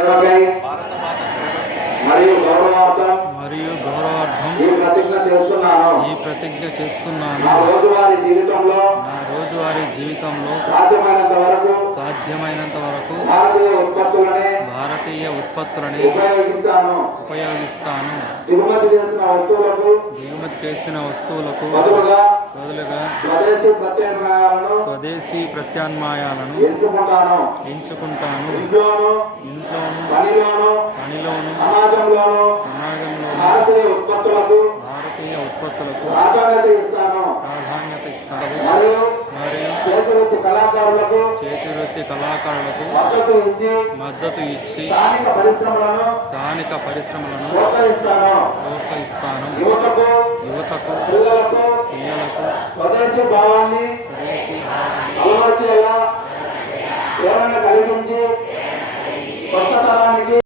సేవకై మరియు గౌరవార్థం ఈ ప్రతిజ్ఞ చేస్తున్నాను. నా రోజువారీ జీవితంలో సాధ్యమైనంత వరకు భారతీయ ఉత్పత్తులని ఉపయోగిస్తాను. దిగుమతి చేసిన వస్తువులకు బదులుగా స్వదేశీ ప్రత్యామ్నాయాలను ఎంచుకుంటాను. ఇంట్లోను పనిలోను సమాజంలోను భారతీయ ఉత్పత్తులకు ప్రాధాన్యత ఇస్తాను. మరియు చేతివృత్తి కళాకారులకు మద్దతు ఇచ్చి స్థానిక పరిశ్రమలను ప్రోత్సహిస్తాను. యువతకు పిల్లలకు స్వదేశీ భావాన్ని అలవర్చేలా ప్రేరణ కలిగించి కొత్త తరానికి